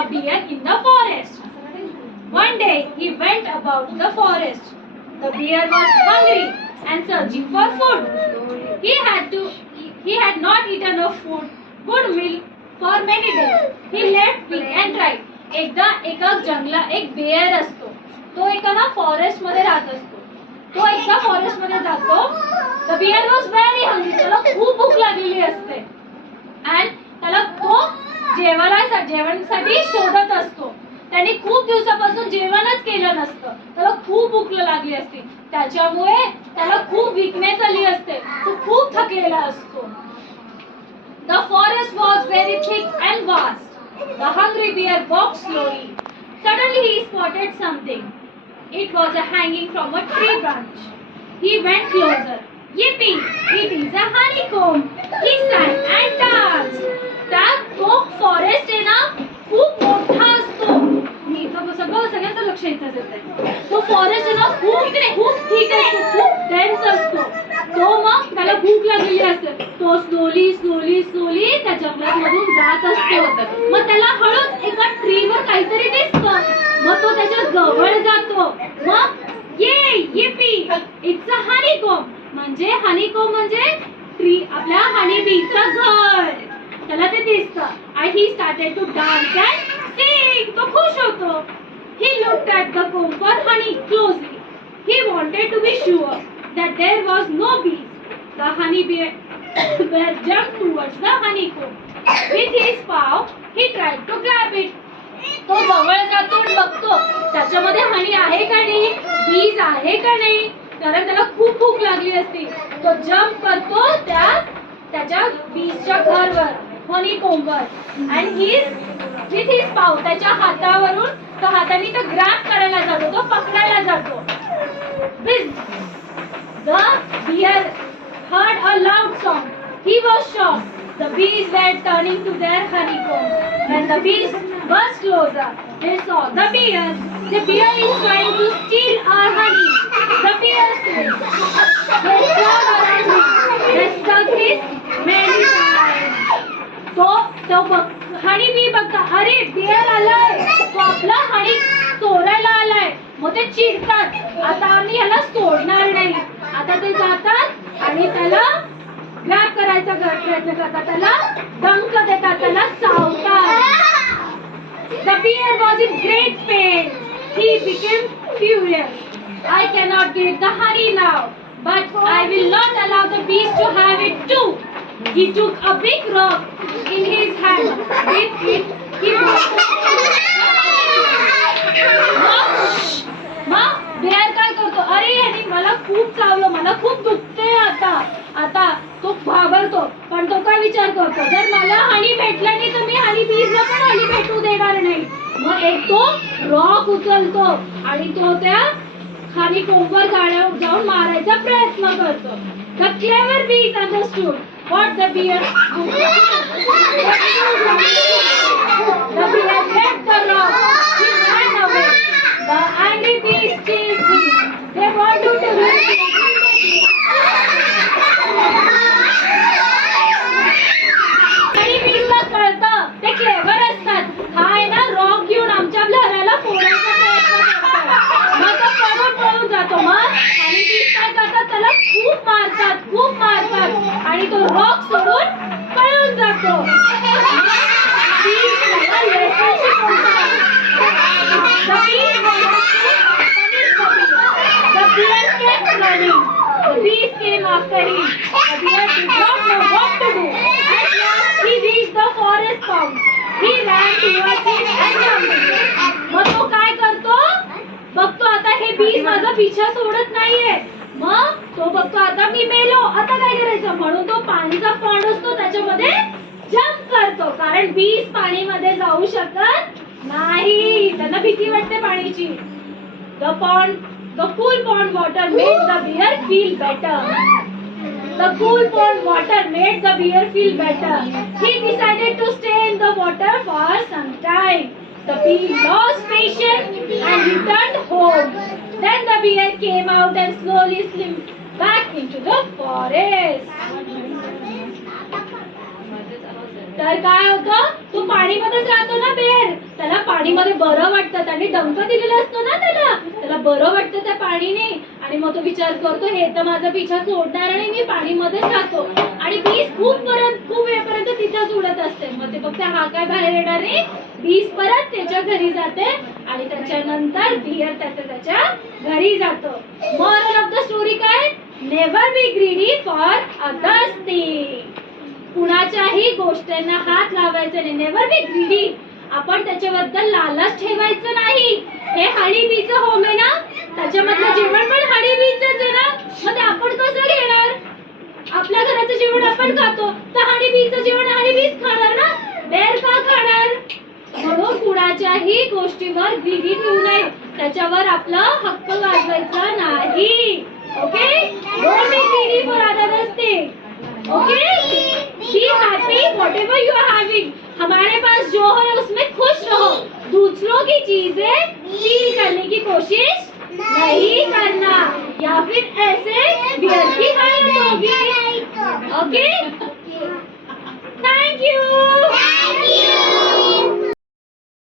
a bear in the forest. One day he went about the forest. The bear was hungry and searching for food. He had not eaten enough good meal for many days. He left pig and tried. एकदा एका जंगलात एक bare असतो. तो एका ना forest मध्ये राहत असतो. तो एकदा फॉरेस्ट मध्ये जातो. The bear was very hungry. त्याला खूप भूक लागलेली असते. And त्याला तो जेवणासाठी शोधत असतो. त्याने खूप दिवसापासून जेवणच केलं नसतं. त्याला खूप भूक लागली असते. त्याच्यामुळे त्याला खूप वीकनेस आली असते. तो खूप थकलेला असतो. The forest was very thick and vast. The hungry bear walked slowly. Suddenly he spotted something. It was hanging from a tree branch. He went closer. Yippee! It is a honeycomb. He sang and danced. तो forest आहे ना खूप मोठा असतो. मी सगळ्यांचं लक्ष इथंच येतंय. तो फॉरेस्ट आहे ना खूप ठीक असतो. खूप डेन्स असतो. तो मग त्याला भूक लागलेली असते. तो स्लोली त्या जंगलामधून जात असतो. मग त्याला हळूच एका ट्रीवर काहीतरी दिसतं. मग तो त्याच्या जवळ जातो. मग yippee! It's a honeycomb. म्हणजे हनीकोम म्हणजे ट्री आपल्या हनी बीचं घर. त्याला ते दिसतं. And he started to dance and sing. तो खुश होतो. He looked at the comb for honey closely. He wanted to be sure that there was no bees. The honey bear jumped towards the honeycomb. With his paw, he tried to grab it. तो जवळ जातो बघतो त्याच्यामध्ये हनी आहे का नाही, बीज आहे का नाही, कारण त्याला खूप भूक लागली असती. तो जंप करतो त्याच्या बीजच्या घरवर, हनीकोम्बवर. आणि विथ हिज पाव त्याच्या हातावरून तो हाताने तो ग्रॅब करायला जातो, तो पकडायला जातो. The bear heard a loud song. He was shocked. The bees were turning to their honeycomb. When the bees was closer, they saw the bear. The bear is trying to steal our honey. The bear said, they swam around him. They struck his many times. तो honey bee बघता, अरे bare आलाय, तो आपला हनी चोरायला आलाय. मग ते चिडतात. आता आम्ही याला सोडणार नाही. आता ते जातात आणि त्याला ग्रॅब करायचा प्रयत्न करतात. त्याला डंक देतात, त्याला चावतात. The bear was in great pain. He became furious. I cannot get the honey now, but I will not allow the bees to have it too. He took a big rock in his hand. With it, he मग bare काय करतो, अरे यांनी मला खूप चावलं, मला खूप दुखते. आता तो घाबरतो. पण तो काय विचार करतो, जर मला हनी भेटला नाही तर मी हनी बीजला पण हनी भेटू देणार नाही. मग एक तो रॉक उचलतो आणि तो त्या हनीकोम्बवर जाऊन मारायचा प्रयत्न करतो. The clever bees understood what the bear The bear left the rock. He ran away. The angry bees chased him. They wanted to reach him. ते क्लेवर असतात. हा आहे ना रॉक घेऊन आमच्या घराला फोडायचा प्रयत्न करतात. मग तो पळून जातो. मग आणि बीज काय करतात, त्याला खूप मारतात आणि तो रॉक सोडून पळून जातो. The bear kept running. The bees came after him. The bear did not know what to do. At last he reached the forest pond. He ran towards it and jumped. मग तो काय करतो, बघतो आता हे बीज माझा पिछा सोडत नाहीये. मग तो बघतो आता मी मेलो, आता काय करायचं, म्हणून तो पाणीचा पॉन्ड असतो त्याच्यामध्ये जंप करतो. कारण बीज पाणीमध्ये जाऊ शकत नाही, त्यांना भीती वाटते पाण्याची. The cool pond water made the bear feel better. The cool pond water made the bear feel better. He decided to stay in the water for some time. The bear lost patience and returned home. Then the bear came out and slowly slipped back into the forest. तर काय होतं, तो पाणीमध्येच राहतो ना bare, त्याला पाणीमध्ये बरं वाटतं, त्याने डंक दिलेलं असतं ना त्याला बरं वाटतं त्या पाणीने, आणि मग तो विचार करतो हे तर माझा पिछा सोडणार आणि मी पाणीमध्येच राहतो, आणि बीस खूप वेळपर्यंत तिथंच उडत असते. मग ते बघते हा काय बाहेर येणार नाही, बीस परत त्याच्या घरी जाते आणि त्याच्यानंतर बियर त्याच्या घरी जातो. मॉरल ऑफ द स्टोरी काय? Never be greedy for others thing. कुणाच्याही गोष्टींना हात लावायचा नाही. Never be greedy. आपण त्याच्याबद्दल लालच ठेवायचं नाही. हे हडीबीचं होम आहे ना, त्याच्यामधलं जेवण पण हडीबीचंच आहे ना, मग ते आपण कसं घेणार? आपल्या घराचं जेवण आपण खातो, तर हडीबीचं जेवण हडीबीच खाणार ना, बेर का खाणार? म्हणून कुणाच्याही गोष्टीवर ग्रीडी ठेवू नये, त्याच्यावर आपला हक्क गाजवायचा नाही. Okay, don't be greedy for others thing. Okay, be happy whatever you are having. हमारे पास जो है उसमें खुश रहो. दूसरों की चीजें स्टील करने की कोशिश नहीं करना, या फिर ऐसे बियर की हालत होगी. Okay, thank you.